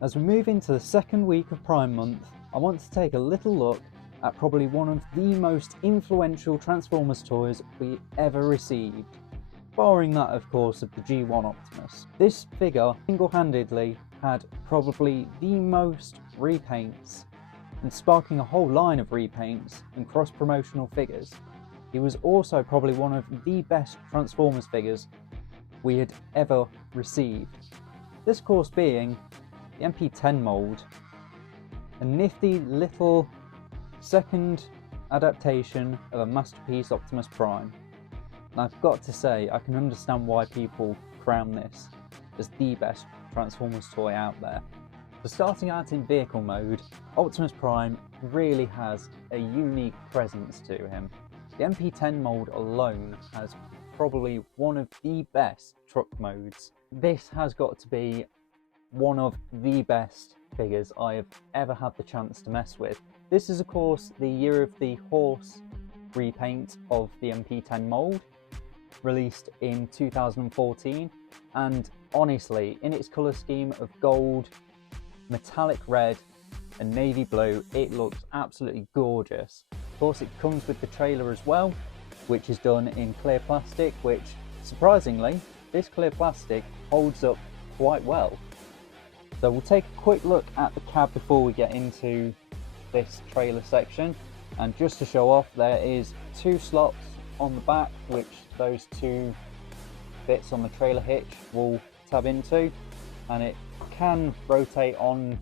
As we move into the second week of Prime Month, I want to take a little look at probably one of the most influential Transformers toys we ever received. Barring that, of course, of the G1 Optimus. This figure single-handedly had probably the most repaints, and sparking a whole line of repaints and cross-promotional figures. He was also probably one of the best Transformers figures we had ever received. This, of course, being the mp-10 mould, a nifty little second adaptation of a masterpiece Optimus Prime. And I've got to say, I can understand why people crown this as the best Transformers toy out there. So starting out in vehicle mode, Optimus Prime really has a unique presence to him. The mp-10 mould alone has probably one of the best truck modes. This has got to be one of the best figures I have ever had the chance to mess with. This is of course the Year of the Horse repaint of the mp-10 mould, released in 2014, and honestly, in its colour scheme of gold, metallic red and navy blue, it looks absolutely gorgeous. Of course, it comes with the trailer as well, which is done in clear plastic, which surprisingly, this clear plastic holds up quite well. So we'll take a quick look at the cab before we get into this trailer section. And just to show off, there is two slots on the back, which those two bits on the trailer hitch will tab into, and it can rotate on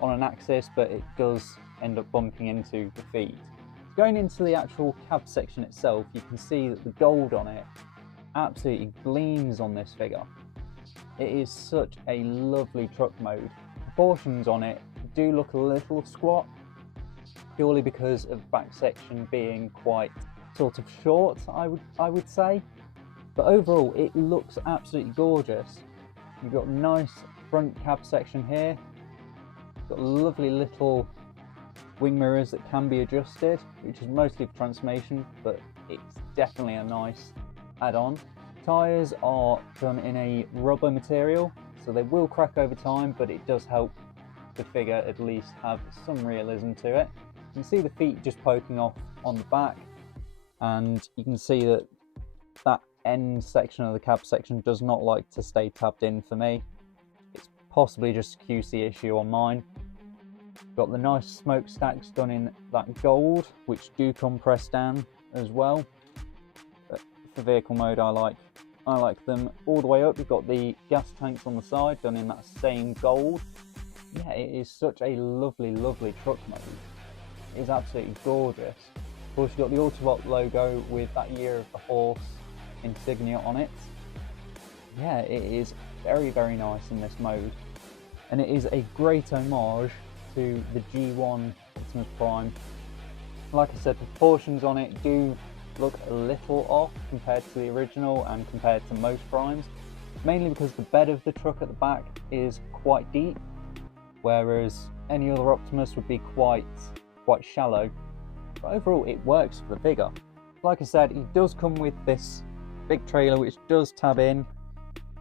an axis, but it does end up bumping into the feet. Going into the actual cab section itself, you can see that the gold on it absolutely gleams on this figure. It is such a lovely truck mode. Proportions on it do look a little squat, purely because of the back section being quite sort of short, I would say. But overall, it looks absolutely gorgeous. You've got a nice front cab section here. Got lovely little wing mirrors that can be adjusted, which is mostly for transformation, but it's definitely a nice add-on. Tyres are done in a rubber material, so they will crack over time, but it does help the figure at least have some realism to it. You can see the feet just poking off on the back, and you can see that that end section of the cab section does not like to stay tabbed in for me. It's possibly just a QC issue on mine. Got the nice smokestacks done in that gold, which do come pressed down as well. But for vehicle mode, I like them all the way up. You've got the gas tanks on the side done in that same gold. Yeah, it is such a lovely, lovely truck mode. It is absolutely gorgeous. Of course, you've got the Autobot logo with that Year of the Horse insignia on it. Yeah, it is very, very nice in this mode. And it is a great homage to the G1 Optimus Prime. Like I said, the proportions on it do look a little off compared to the original and compared to most Primes, mainly because the bed of the truck at the back is quite deep, whereas any other Optimus would be quite shallow. But overall, it works for the figure. Like I said, it does come with this big trailer which does tab in,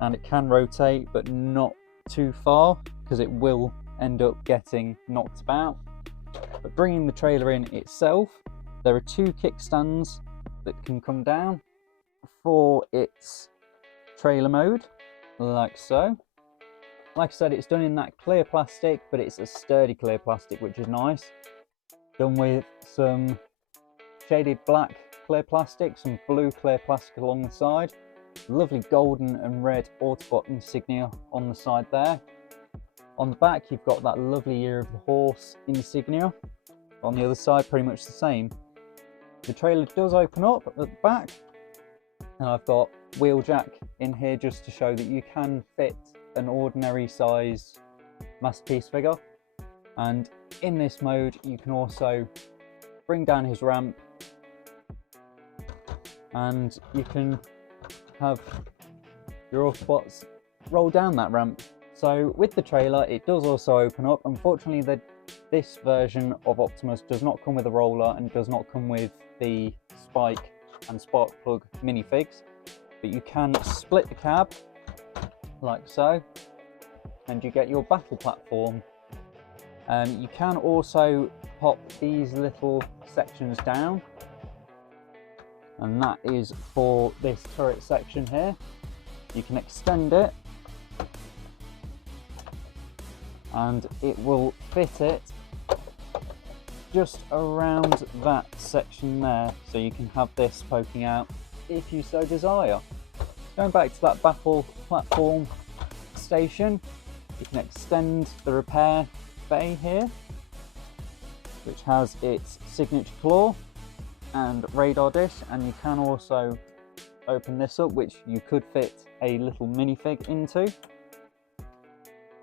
and it can rotate, but not too far because it will end up getting knocked about. But bringing the trailer in itself, there are two kickstands that can come down for its trailer mode, like so. Like I said, it's done in that clear plastic, but it's a sturdy clear plastic, which is nice. Done with some shaded black clear plastic, some blue clear plastic along the side. Lovely golden and red Autobot insignia on the side there. On the back, you've got that lovely Year of the Horse insignia. On the other side, pretty much the same. The trailer does open up at the back, and I've got wheel jack in here just to show that you can fit an ordinary size masterpiece figure. And in this mode, you can also bring down his ramp, and you can have your Autobots roll down that ramp. So with the trailer, it does also open up. Unfortunately, this version of Optimus does not come with a roller and does not come with the spike and spark plug minifigs, but you can split the cab like so, and you get your battle platform. You can also pop these little sections down, and that is for this turret section here. You can extend it and it will fit it just around that section there, so you can have this poking out if you so desire. Going back to that battle platform station, you can extend the repair bay here, which has its signature claw and radar dish, and you can also open this up, which you could fit a little minifig into,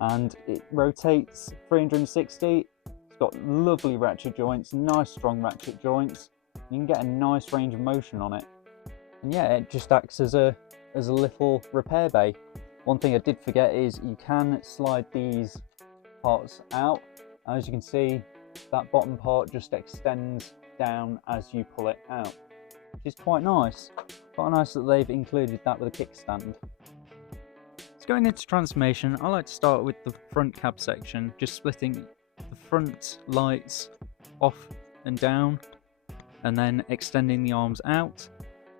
and it rotates 360. It's got lovely ratchet joints, nice strong ratchet joints. You can get a nice range of motion on it, and yeah, it just acts as a little repair bay. One thing I did forget is you can slide these parts out. As you can see, that bottom part just extends down as you pull it out, which is quite nice. Quite nice that they've included that with a kickstand. So going into transformation, I like to start with the front cab section, just splitting the front lights off and down, and then extending the arms out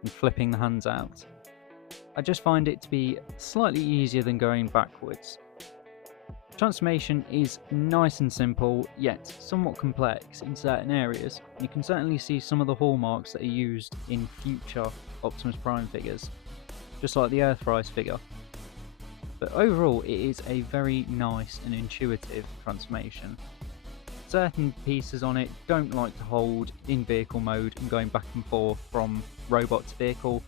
and flipping the hands out. I just find it to be slightly easier than going backwards. Transformation is nice and simple, yet somewhat complex in certain areas. You can certainly see some of the hallmarks that are used in future Optimus Prime figures, just like the Earthrise figure. But overall, it is a very nice and intuitive transformation. Certain pieces on it don't like to hold in vehicle mode and going back and forth from robot to vehicle,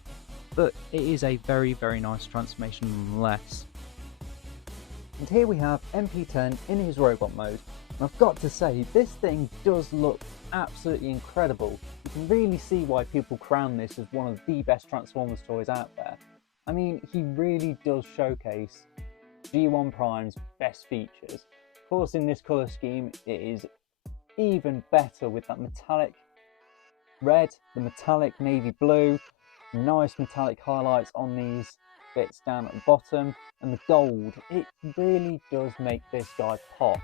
but it is a very, very nice transformation nonetheless. And here we have mp-10 in his robot mode, and I've got to say, this thing does look absolutely incredible. You can really see why people crown this as one of the best Transformers toys out there. I mean, he really does showcase G1 Prime's best features. Of course, in this colour scheme, it is even better with that metallic red, the metallic navy blue, nice metallic highlights on these bits down at the bottom, and the gold. It really does make this guy pop.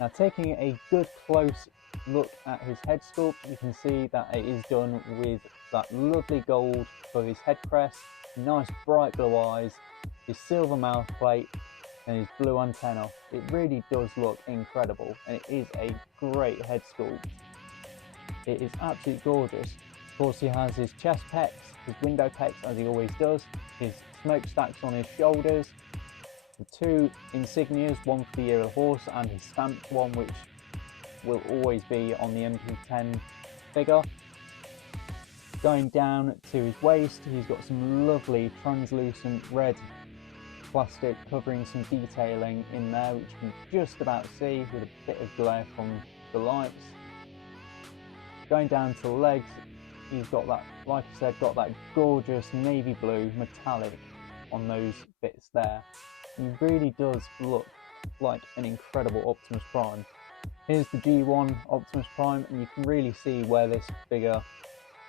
Now, taking a good close look at his head sculpt, you can see that it is done with that lovely gold for his head crest, nice bright blue eyes, his silver mouth plate, and his blue antenna. It really does look incredible, and it is a great head sculpt. It is absolutely gorgeous. Of course, he has his chest pecs, his window pecs, as he always does, his smokestacks on his shoulders, the two insignias, one for the Year of the Horse and his stamped one, which will always be on the mp-10 figure. Going down to his waist, he's got some lovely translucent red plastic covering some detailing in there, which you can just about see with a bit of glare from the lights. Going down to the legs, he's got that, like I said, got that gorgeous navy blue metallic on those bits there. He really does look like an incredible Optimus Prime. Here's the G1 Optimus Prime, and you can really see where this figure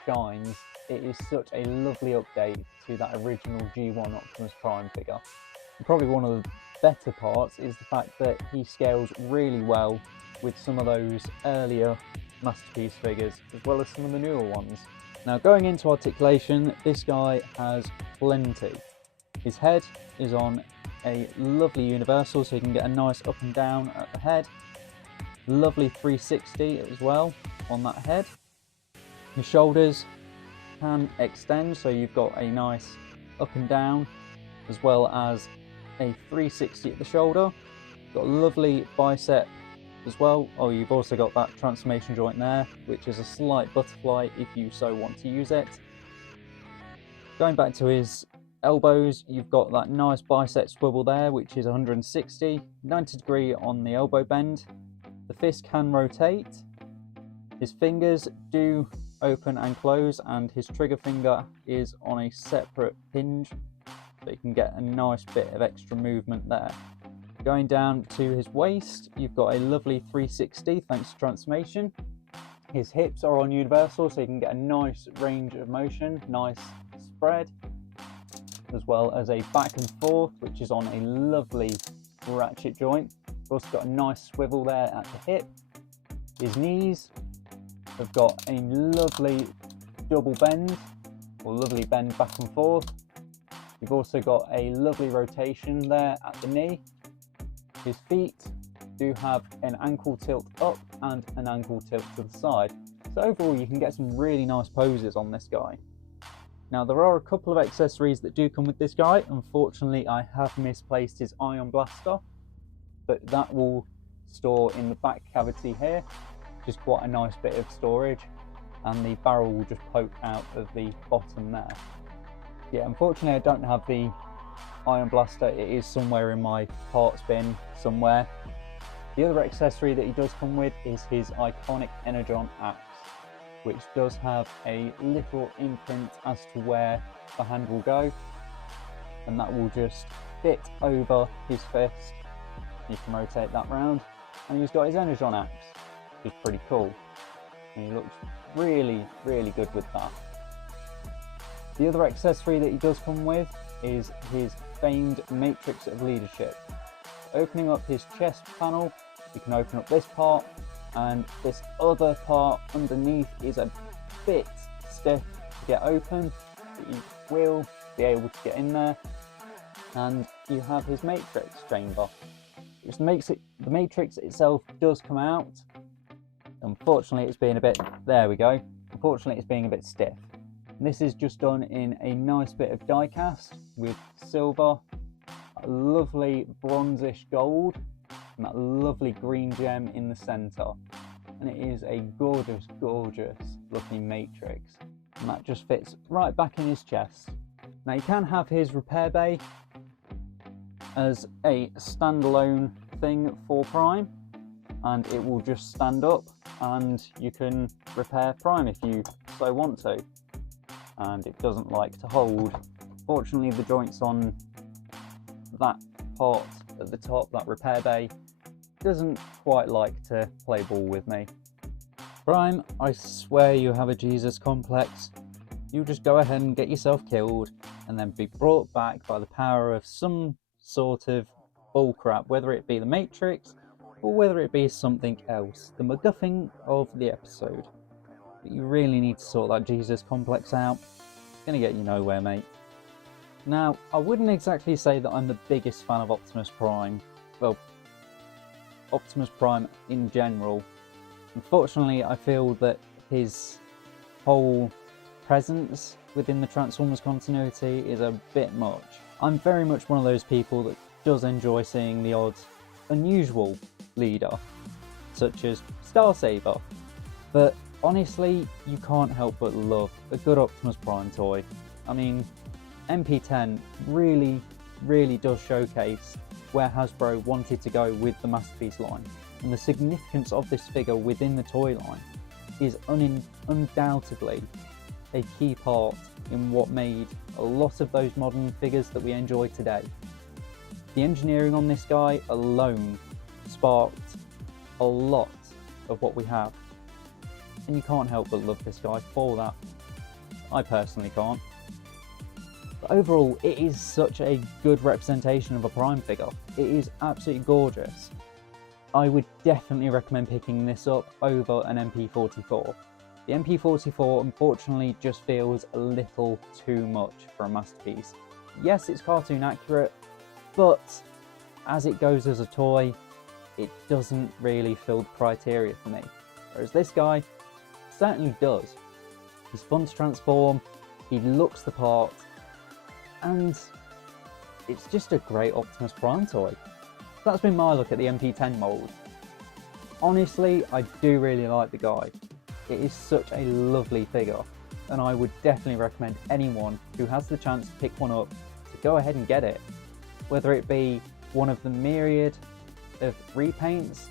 shines. It is such a lovely update to that original G1 Optimus Prime figure. And probably one of the better parts is the fact that he scales really well with some of those earlier Masterpiece figures, as well as some of the newer ones. Now, going into articulation, this guy has plenty. His head is on a lovely universal, so you can get a nice up and down at the head. Lovely 360 as well on that head. The shoulders can extend, so you've got a nice up and down, as well as a 360 at the shoulder. Got a lovely bicep as well. Oh, you've also got that transformation joint there, which is a slight butterfly if you so want to use it. Going back to his elbows, you've got that nice bicep swivel there, which is 160, 90 degree on the elbow bend. The fist can rotate. His fingers do open and close, and his trigger finger is on a separate hinge, so you can get a nice bit of extra movement there. Going down to his waist, you've got a lovely 360 thanks to transformation. His hips are on universal, so you can get a nice range of motion, nice spread, as well as a back and forth, which is on a lovely ratchet joint. It's also got a nice swivel there at the hip. His knees have got a lovely double bend, or lovely bend back and forth. You've also got a lovely rotation there at the knee. His feet do have an ankle tilt up and an ankle tilt to the side. So overall you can get some really nice poses on this guy. Now there are a couple of accessories that do come with this guy. Unfortunately I have misplaced his ion blaster, but that will store in the back cavity here, which is quite a nice bit of storage, and the barrel will just poke out of the bottom there. Yeah, unfortunately I don't have the ion blaster. It is somewhere in my parts bin somewhere. The other accessory that he does come with is his iconic Energon axe, which does have a little imprint as to where the hand will go, and that will just fit over his fist. You can rotate that round, and he's got his Energon axe, which is pretty cool, and he looks really good with that. The other accessory that he does come with is his famed Matrix of Leadership. Opening up his chest panel, you can open up this part, and this other part underneath is a bit stiff to get open, but you will be able to get in there. And you have his Matrix chamber, which makes it, the Matrix itself does come out. Unfortunately it's being a bit, there we go, unfortunately it's being a bit stiff. And this is just done in a nice bit of die cast with silver, a lovely bronzish gold, and that lovely green gem in the center. And it is a gorgeous looking Matrix, and that just fits right back in his chest. Now you can have his repair bay as a standalone thing for Prime, and it will just stand up and you can repair Prime if you so want to. And it doesn't like to hold. Fortunately the joints on that part at the top, that repair bay, doesn't quite like to play ball with me. Prime, I swear you have a Jesus complex. You just go ahead and get yourself killed and then be brought back by the power of some sort of bullcrap, whether it be the Matrix or whether it be something else, the MacGuffin of the episode. But you really need to sort that Jesus complex out. It's going to get you nowhere, mate. Now, I wouldn't exactly say that I'm the biggest fan of Optimus Prime. Well, Optimus Prime in general. Unfortunately, I feel that his whole presence within the Transformers continuity is a bit much. I'm very much one of those people that does enjoy seeing the odd unusual leader, such as Starsaber, but honestly, you can't help but love a good Optimus Prime toy. I mean, mp-10 really does showcase where Hasbro wanted to go with the Masterpiece line, and the significance of this figure within the toy line is undoubtedly a key part in what made a lot of those modern figures that we enjoy today. The engineering on this guy alone sparked a lot of what we have, and you can't help but love this guy for that. I personally can't. But overall, it is such a good representation of a Prime figure. It is absolutely gorgeous. I would definitely recommend picking this up over an MP44. The MP44 unfortunately just feels a little too much for a Masterpiece. Yes, it's cartoon accurate, but as it goes as a toy, it doesn't really fill the criteria for me. Whereas this guy certainly does. He's fun to transform, he looks the part, and it's just a great Optimus Prime toy. That's been my look at the mp-10 mould. Honestly, I do really like the guy. It is such a lovely figure, and I would definitely recommend anyone who has the chance to pick one up to go ahead and get it. Whether it be one of the myriad of repaints,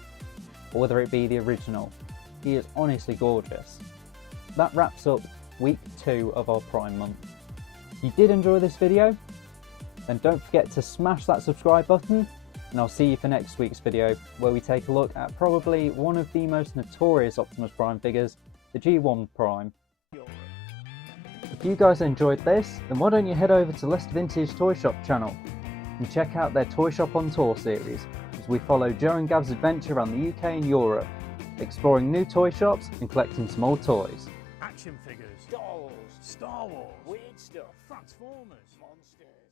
or whether it be the original. He is honestly gorgeous. That wraps up week 2 of our Prime month. If you did enjoy this video, then don't forget to smash that subscribe button, and I'll see you for next week's video, where we take a look at probably one of the most notorious Optimus Prime figures, the G1 Prime. If you guys enjoyed this, then why don't you head over to Leicester Vintage Toy Shop channel. and check out their Toy Shop on Tour series as we follow Joe and Gav's adventure around the UK and Europe, exploring new toy shops and collecting some old toys. Action figures, Dolls, Star Wars, weird stuff, Transformers, monsters.